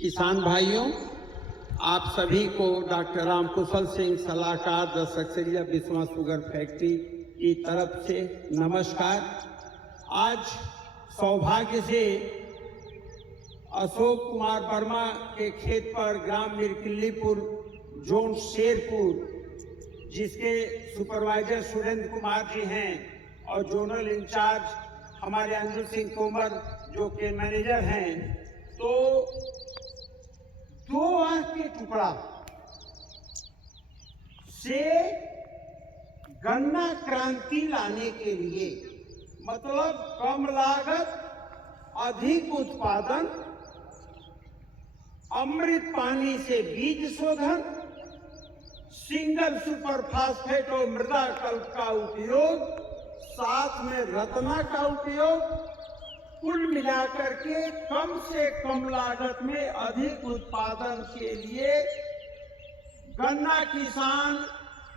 किसान भाइयों, आप सभी को डॉक्टर रामकुशल सिंह, सलाहकार the Saksaria Biswa sugar factory की तरफ से नमस्कार। आज सौभाग्य से अशोक कुमार वर्मा के खेत पर ग्राम मिरकिल्लीपुर, जोन शेरपुर, जिसके सुपरवाइजर सुरेंद्र कुमार जी हैं और जोनल इंचार्ज हमारे अंजुल सिंह तोमर जो के मैनेजर हैं, तो 2 आंख के टुकड़ा से गन्ना क्रांति लाने के लिए, मतलब कम लागत अधिक उत्पादन, अमृत पानी से बीज शोधन, सिंगल सुपर फास्फेट और मृदा कल्प का उपयोग, साथ में रत्ना का उपयोग, कुल मिलाकर के कम से कम लागत में अधिक उत्पादन के लिए गन्ना किसान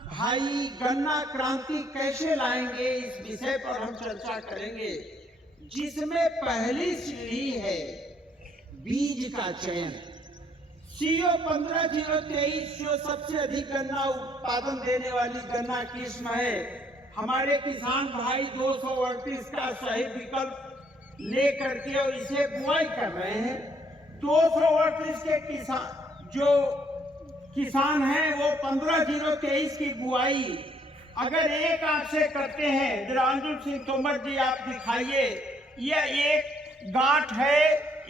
भाई गन्ना क्रांति कैसे लाएंगे, इस विषय पर हम चर्चा करेंगे। जिसमें पहली सीढ़ी है बीज का चयन। CO 15023 जो सबसे अधिक गन्ना उत्पादन देने वाली गन्ना किस्म है, हमारे किसान भाई 238 का सही विकल्प लेकर के और इसे बुआई कर रहे हैं। 238 के किसान हैं वो 15023 की बुआई अगर एक आंख से करते हैं, अंजुल सिंह तोमर जी आप दिखाइए, यह एक गांठ है,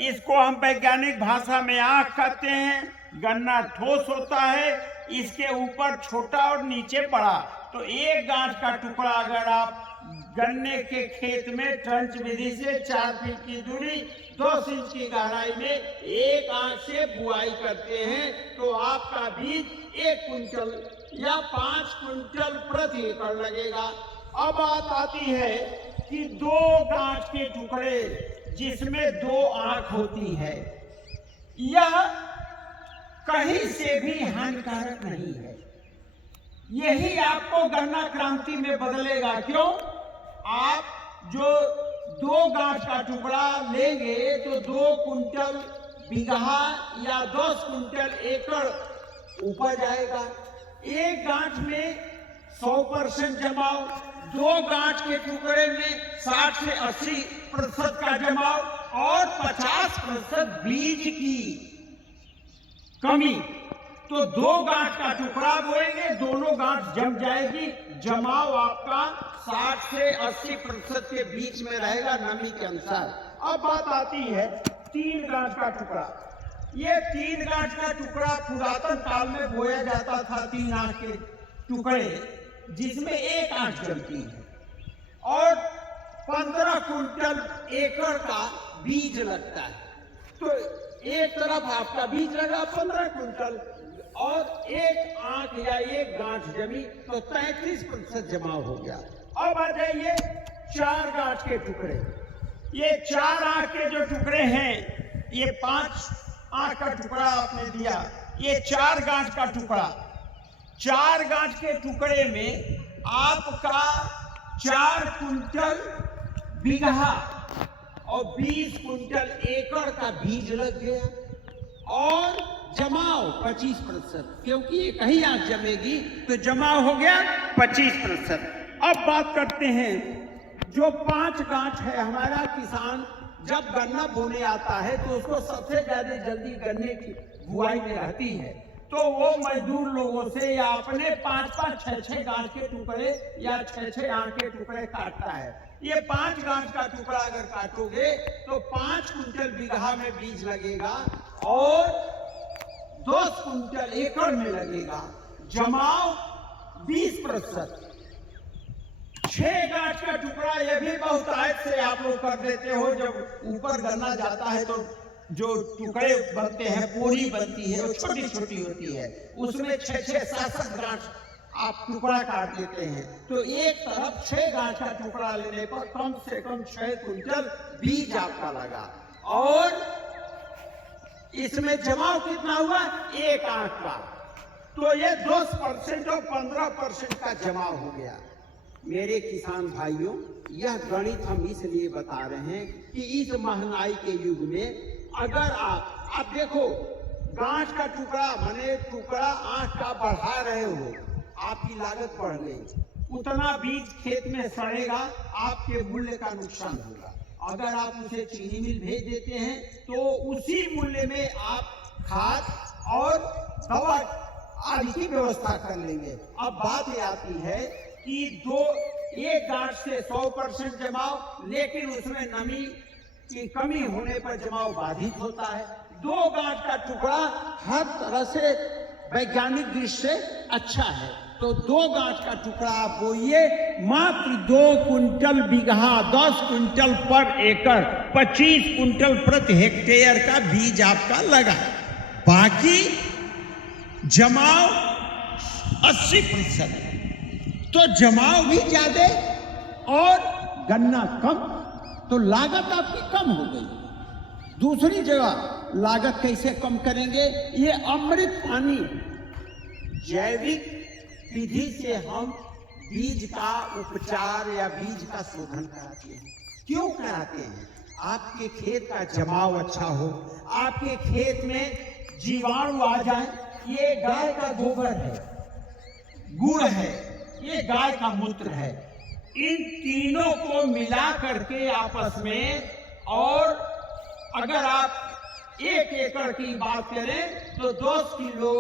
इसको हम वैज्ञानिक भाषा में आंख कहते हैं। गन्ना ठोस होता है, इसके ऊपर छोटा और नीचे बड़ा, तो एक गांठ का टुकड़ा अगर आप गन्ने के खेत में ट्रंच विधि से 4 फीट की दूरी 10 इंच की गहराई में एक आंख से बुआई करते हैं, तो आपका बीज 1 कुंटल या 5 कुंटल प्रति एकड़ लगेगा। अब बात आती है कि 2 गांठ के टुकड़े जिसमें 2 आंख होती है, यह कहीं से भी हानिकारक नहीं है। यही आपको गन्ना क्रांति में बदलेगा। क्यों? आप जो 2 गांठ का टुकड़ा लेंगे तो 2 कुंटल बीघा या 10 कुंटल एकड़ उपज आएगा। एक गांठ में 100% जमाव, 2 गांठ के टुकड़े में 60 से 80% का जमाव और 50% बीज की कमी। तो 2 गांठ का टुकड़ा बोएंगे, दोनों गांठ जम जाएगी, जमाव आपका 60 से 80% के बीच में रहेगा नमी के अनुसार। अब बात आती है 3 गांठ का टुकड़ा। ये 3 गांठ का टुकड़ा पुरातन काल में बोया जाता था, 3 आंख के टुकड़े जिसमें 1 आंख जमती है और 15 कुंटल एकड़ का बीज लगता है। तो एक तरफ आपका बीज लगा 15 कुंटल और 1 आंख या 1 गांठ जमी, तो 33% जमाव हो गया। अब आ जाइए 4 गांठ के टुकड़े। ये 4 आंख के जो टुकड़े हैं, ये 5 आंख का टुकड़ा आपने दिया, ये 4 गांठ का टुकड़ा। 4 गांठ के टुकड़े में आपका 4 कुंटल बीघा और 20 कुंटल एकड़ का बीज लग गया और जमाव 25%, क्योंकि ये कहीं आंख जमेगी तो जमाव हो गया 25%। अब बात करते हैं जो 5 गांठ है। हमारा किसान जब गन्ना बोने आता है तो उसको सबसे ज्यादा जल्दी गन्ने की बुआई में रहती है, तो वो मजदूर लोगों से या अपने 5-5, 6-6 गांठ के टुकड़े या 6-6 आंख के टुकड़े काटता है। ये 5 गांठ का टुकड़ा अगर काटोगे तो 5 कुंटल बीघा में बीज लगेगा और 10 कुंटल एकड़ में लगेगा, जमाव 20%। 6 गांठ का टुकड़ा, यह भी बहुतायत से आप लोग कर देते हो। जब ऊपर गन्ना जाता है तो जो टुकड़े बनते हैं, पोरी बनती है, वो छोटी छोटी होती है, उसमें 6-6, 7-7 गांठ आप टुकड़ा काट देते हैं। तो एक तरफ 6 गांठ का टुकड़ा लेने पर कम से कम 6 कुंटल बीज आपका लगा और इसमें जमाव कितना हुआ? 1 आंख का। तो ये 10% और 15% का जमाव हो गया। मेरे किसान भाइयों, यह गणित हम इसलिए बता रहे हैं कि इस महंगाई के युग में अगर आप आप देखो गांठ का टुकड़ा माने टुकड़ा आंख का बढ़ा रहे हो, आपकी लागत बढ़ गई, उतना बीज खेत में सड़ेगा, आपके मूल्य का नुकसान होगा। अगर आप उसे चीनी मिल भेज देते हैं तो उसी मूल्य में आप खाद और दवा आदि की व्यवस्था कर लेंगे। अब बात ये आती है कि एक गांठ से 100% जमाव, लेकिन उसमें नमी की कमी होने पर जमाव बाधित होता है। 2 गांठ का टुकड़ा हर तरह से वैज्ञानिक दृष्टि से अच्छा है, तो 2 गांठ का टुकड़ा आप बोइए, मात्र 2 कुंटल बीघा, 10 कुंटल पर एकड़, 25 कुंटल प्रति हेक्टेयर का बीज आपका लगा। बाकी जमाव 80%, तो जमाव भी ज्यादा और गन्ना कम, तो लागत आपकी कम हो गई। दूसरी जगह लागत कैसे कम करेंगे? ये अमृत पानी जैविक विधि से हम बीज का उपचार या बीज का शोधन कराते हैं। क्यों कराते हैं? आपके खेत का जमाव अच्छा हो, आपके खेत में जीवाणु आ जाए। ये गाय का गोबर है, गुड़ है, ये गाय का मूत्र है, इन तीनों को मिला करके आपस में, और अगर आप 1 एकड़ की बात करें तो 10 किलो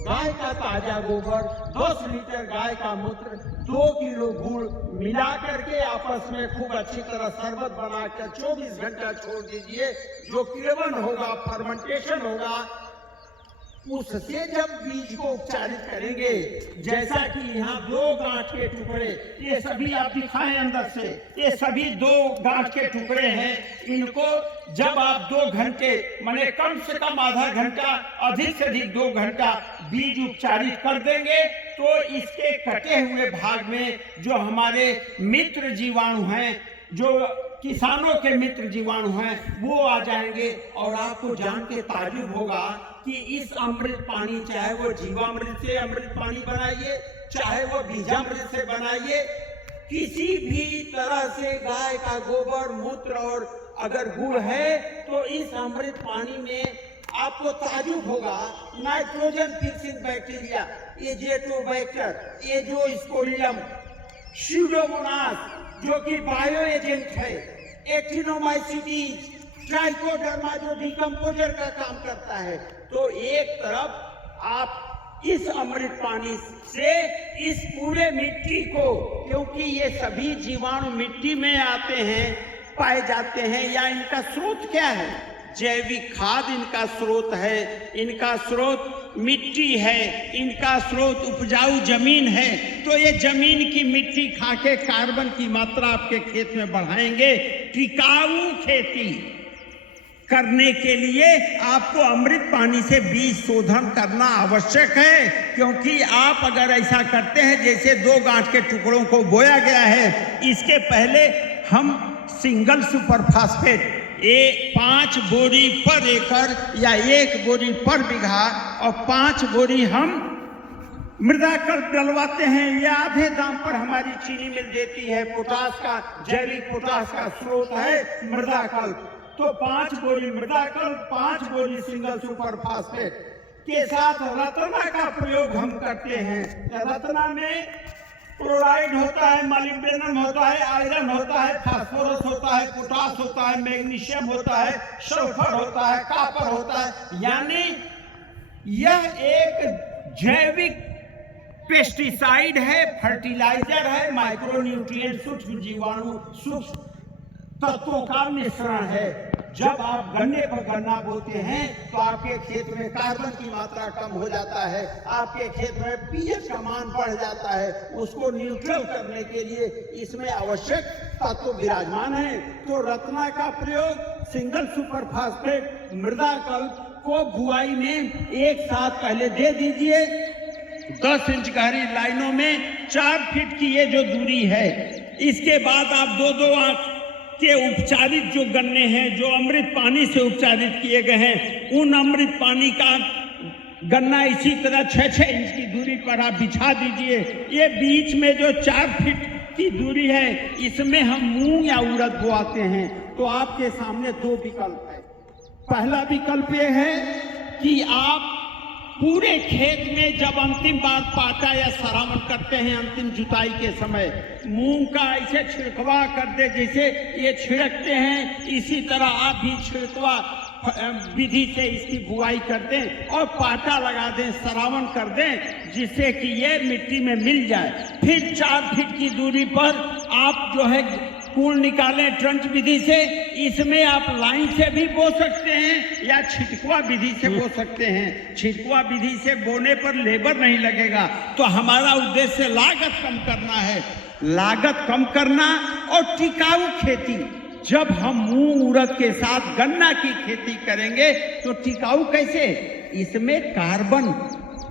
गाय का ताजा गोबर, 10 लीटर गाय का मूत्र, 2 किलो गुड़ मिला करके आपस में खूब अच्छी तरह शरबत बनाकर 24 घंटा छोड़ दीजिए। जो किण्वन होगा, फर्मेंटेशन होगा, उससे जब बीज को उपचारित करेंगे, जैसा कि यहाँ 2 गांठ के टुकड़े, ये सभी आप दिखाएं अंदर से, ये सभी 2 गांठ के टुकड़े हैं। इनको जब आप 2 घंटे माने कम से कम आधा घंटा, अधिक से अधिक 2 घंटा बीज उपचारित कर देंगे, तो इसके कटे हुए भाग में जो हमारे मित्र जीवाणु हैं, जो किसानों के मित्र जीवाणु हैं, वो आ जाएंगे। और आपको जान के ताजुब होगा कि इस अमृत पानी, चाहे वो जीवामृत से अमृत पानी बनाइए, चाहे वो बीजामृत से बनाइए, किसी भी तरह से गाय का गोबर, मूत्र और अगर गुड़ है, तो इस अमृत पानी में आपको ताजुब होगा नाइट्रोजन फिक्सिंग बैक्टीरिया, ये जेटोबैक्टर, ये जो स्पोरियम, स्यूडोमोनास जो कि बायो एजेंट है, एक्टिनोमाइसीटीज, ट्राइकोडर्मा जो डिकम्पोजर का काम करता है। तो एक तरफ आप इस अमृत पानी से इस पूरे मिट्टी को, क्योंकि ये सभी जीवाणु मिट्टी में आते हैं, पाए जाते हैं, या इनका स्रोत क्या है? जैविक खाद इनका स्रोत है, इनका स्रोत मिट्टी है, इनका स्रोत उपजाऊ जमीन है। तो ये जमीन की मिट्टी खा के कार्बन की मात्रा आपके खेत में बढ़ाएंगे। टिकाऊ खेती करने के लिए आपको अमृत पानी से बीज शोधन करना आवश्यक है, क्योंकि आप अगर ऐसा करते हैं, जैसे 2 गांठ के टुकड़ों को बोया गया है, इसके पहले हम सिंगल सुपर फास्फेट 5 बोरी पर एकड़ या 1 बोरी पर बीघा और 5 बोरी हम मृदाकल डलवाते हैं। यह आधे दाम पर हमारी चीनी मिल देती है। पोटास का, जैविक पोटास का स्रोत है मृदाकल। तो 5 बोरी मृदाकल, 5 बोरी सिंगल सुपर फास्फेट के साथ रत्ना का प्रयोग हम करते हैं। रत्ना में क्लोराइड होता है, मॉलिब्डेनम होता है, आयरन होता है, फास्फोरस होता है, पोटास होता है, मैग्नीशियम होता है, सल्फर होता है, कॉपर होता है। यानी यह एक जैविक पेस्टिसाइड है, फर्टिलाइजर है, माइक्रोन्यूट्रिएंट, सूक्ष्म जीवाणु, सूक्ष्म तत्वों का मिश्रण है। जब आप गन्ने पर गन्ना बोते हैं तो आपके खेत में कार्बन की मात्रा कम हो जाता है, आपके खेत में पीएच का मान बढ़ जाता है। उसको न्यूट्रल करने के लिए इसमें आवश्यक तत्व विराजमान है। तो रत्ना का प्रयोग, सिंगल सुपर फास्फेट, मृदाकल को बुआई में एक साथ पहले दे दीजिए। 10 इंच गहरी लाइनों में 4 फीट की ये जो दूरी है, इसके बाद आप 2-2 आंख के उपचारित जो गन्ने हैं, जो अमृत पानी से उपचारित किए गए हैं, उन अमृत पानी का गन्ना इसी तरह 6-6 इंच की दूरी पर आप बिछा दीजिए। ये बीच में जो 4 फीट की दूरी है, इसमें हम मूंग या उड़द बोआते हैं। तो आपके सामने 2 विकल्प है। पहला विकल्प ये है कि आप पूरे खेत में जब अंतिम बार पाटा या सरावन करते हैं, अंतिम जुताई के समय मूंग का ऐसे छिड़कवा कर दे, जैसे ये छिड़कते हैं इसी तरह आप भी छिड़कवा विधि से इसकी बुआई कर दें और पाटा लगा दें, सरावन कर दें, जिससे कि ये मिट्टी में मिल जाए। फिर 4 फीट की दूरी पर आप जो है कूल निकालें ट्रंच विधि से। इसमें आप लाइन से भी बो सकते हैं या छिटकुआ विधि से बो सकते हैं। छिटकुआ विधि से बोने पर लेबर नहीं लगेगा। तो हमारा उद्देश्य लागत कम करना है, लागत कम करना और टिकाऊ खेती। जब हम मूंग उड़द के साथ गन्ना की खेती करेंगे तो टिकाऊ कैसे? इसमें कार्बन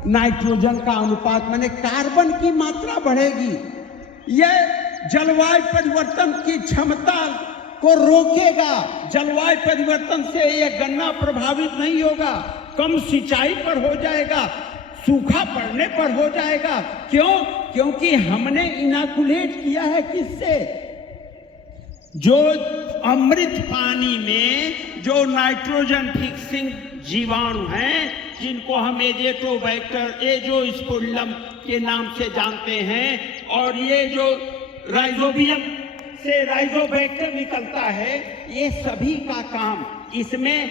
नाइट्रोजन का अनुपात माने कार्बन की मात्रा बढ़ेगी। यह जलवायु परिवर्तन की क्षमता को रोकेगा। जलवायु परिवर्तन से यह गन्ना प्रभावित नहीं होगा, कम सिंचाई पर हो जाएगा, सूखा पड़ने पर हो जाएगा। क्यों? क्योंकि हमने इनाकुलेट किया है किससे? जो अमृत पानी में जो नाइट्रोजन फिक्सिंग जीवाणु हैं, जिनको हम एजेटोबैक्टर एजोस्पोरिलम के नाम से जानते हैं, और ये जो राइजोबियम से राइजोबैक्टर निकलता है, ये सभी का काम इसमें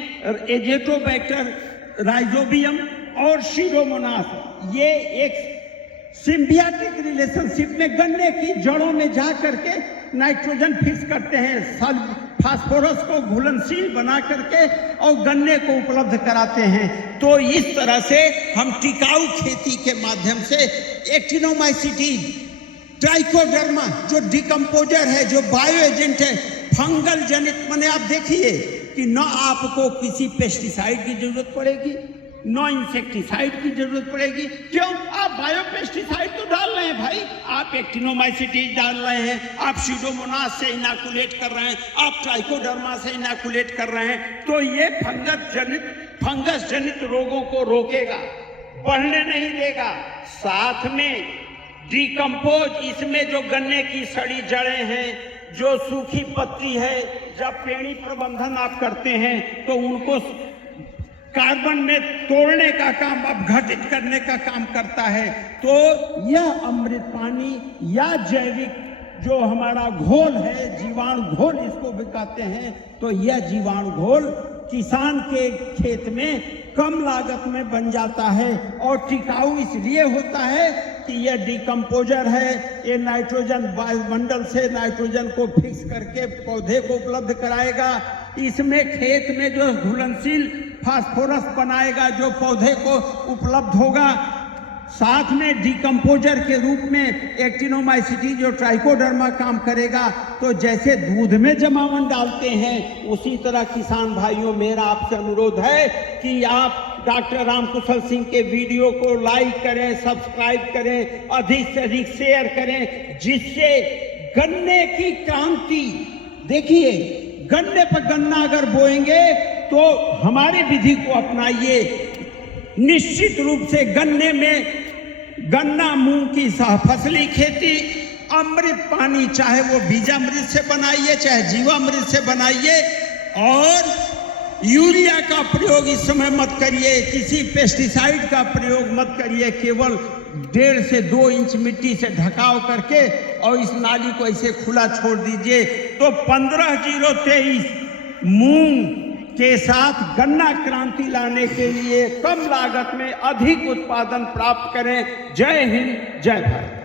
एजेटोबैक्टर, राइजोबियम और सीडोमोनास ये एक सिम्बियोटिक रिलेशनशिप में गन्ने की जड़ों में जा करके नाइट्रोजन फिक्स करते हैं, फास्फोरस को घुलनशील बना करके और गन्ने को उपलब्ध कराते हैं। तो इस तरह से हम टिकाऊ खेती के माध्यम से एक्टिनोमाइसिटीज, ट्राइकोडर्मा जो डिकम्पोजर है, जो बायो एजेंट है, फंगल जनित, माने आप देखिए कि न आपको किसी पेस्टिसाइड की जरूरत पड़ेगी, नो इंसेक्टिसाइड की जरूरत पड़ेगी। क्यों? आप बायो पेस्टिसाइड तो डाल रहे हैं भाई, आप एक्टिनोमाइसिटीज डाल रहे हैं, आप सीडोमोनास से इनाकुलेट कर रहे हैं, आप ट्राइकोडर्मा से इनाकुलेट कर रहे हैं। तो ये फंगस जनित रोगों को रोकेगा, बढ़ने नहीं देगा। साथ में डिकम्पोज, इसमें जो गन्ने की सड़ी जड़ें हैं, जो सूखी पत्ती है, जब पेड़ी प्रबंधन आप करते हैं तो उनको कार्बन में तोड़ने का काम, अपघटित करने का काम करता है। तो यह अमृत पानी या जैविक जो हमारा घोल है, जीवाणु घोल इसको भी कहते हैं, तो यह जीवाणु घोल किसान के खेत में कम लागत में बन जाता है और टिकाऊ इसलिए होता है कि यह डिकम्पोजर है। ये नाइट्रोजन वायुमंडल से नाइट्रोजन को फिक्स करके पौधे को उपलब्ध कराएगा। इसमें खेत में जो घुलनशील फास्फोरस बनाएगा, जो पौधे को उपलब्ध होगा। साथ में डिकम्पोजर के रूप में एक्टिनोमाइसिटी जो ट्राइकोडर्मा काम करेगा। तो जैसे दूध में जमावन डालते हैं, उसी तरह किसान भाइयों मेरा आपसे अनुरोध है कि आप डॉक्टर रामकुशल सिंह के वीडियो को लाइक करें, सब्सक्राइब करें, अधिक से अधिक शेयर करें, जिससे गन्ने की क्रांति, देखिए गन्ने पर गन्ना अगर बोएंगे तो हमारी विधि को अपनाइए। निश्चित रूप से गन्ने में गन्ना मूंग की सहफसली खेती, अमृत पानी चाहे वो बीजामृत से बनाइए चाहे जीवामृत से बनाइए, और यूरिया का प्रयोग इस समय मत करिए, किसी पेस्टिसाइड का प्रयोग मत करिए। केवल 1.5 से 2 इंच मिट्टी से ढकाव करके और इस नाली को ऐसे खुला छोड़ दीजिए। तो 15-0-23 मूंग के साथ गन्ना क्रांति लाने के लिए कम लागत में अधिक उत्पादन प्राप्त करें। जय हिंद, जय भारत।